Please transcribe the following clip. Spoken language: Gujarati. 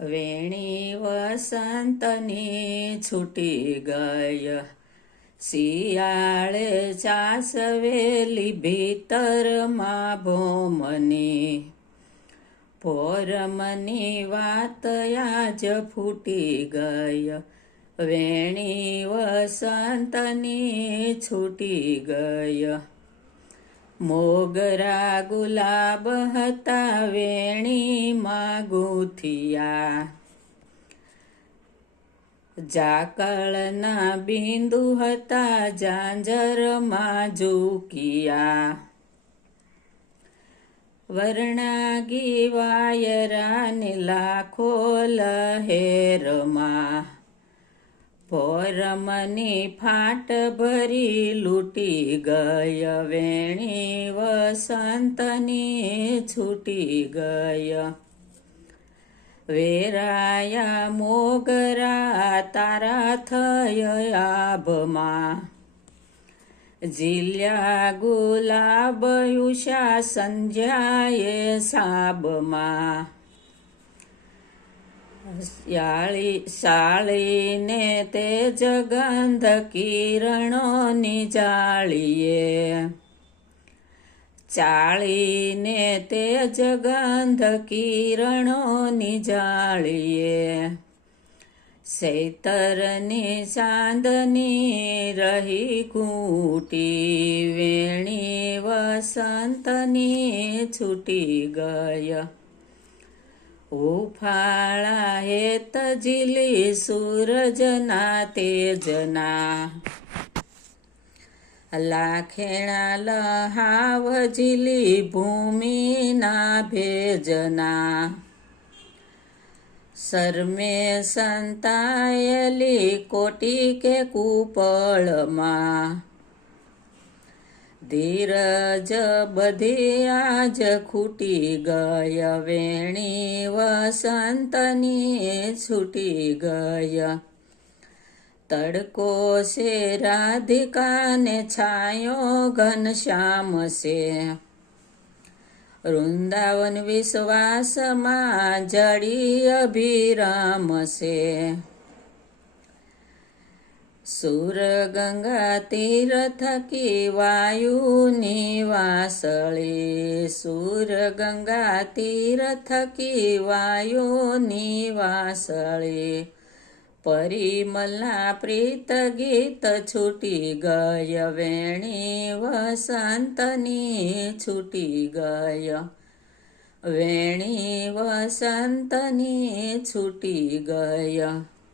વેણી વસંતની છૂટી ગય શિયાળે ચાસવેલી ભીતરમાં ભોમની. પોરમની વાત આજ ફૂટી ગય વેણી વસંતની છૂટી ગય મોગરા ગુલાબ હતા વેણીમાં ગૂંથિયા ઝાકળના બિંદુ હતા ઝાંઝરમાં ઝૂકિયા. વર્ણાગી વાયરાને લાખો લહેરમાં પોરમની ફાટ ભરી લૂટી ગય વેણી વસંતની છૂટી ગય વેરાયા મોગરા તારા થય આભમાં. જીલ્યા ગુલાબ યુષા સંધ્યાએ સાબમાં. યાળી શાળીને તે જગંધ કિરણોની જાળીએ ચાળીને તે જગંધ કિરણોની જાળીએ શૈતરની ચાંદની રહી કૂટી વેણી વસંતની છૂટી ગય ઉફાળા હેત જીલી સૂરજના તેજના. લાખેણા લહાવ જીલી ભૂમિના ભેજના. શરમે સંતાયેલી કોટી કે કૂપળમાં. ધીરજ બધી આજ ખૂટી ગય, વેણી વસંતની છૂટી ગય. તડકો છે, રાધિકાને છાયો ઘનશ્યામ છે. વૃંદાવન વિશ્વાસમાં જડી અભિરામ છે. સુર ગંગા તીર્થ કી વાયુની વાસળી સુર ગંગા તીર્થ કી વાયુની વાસળી પરિમલના પ્રીત ગીત છૂટી ગય વેણી વસંતની છૂટી ગય વેણી વસંતની છૂટી ગય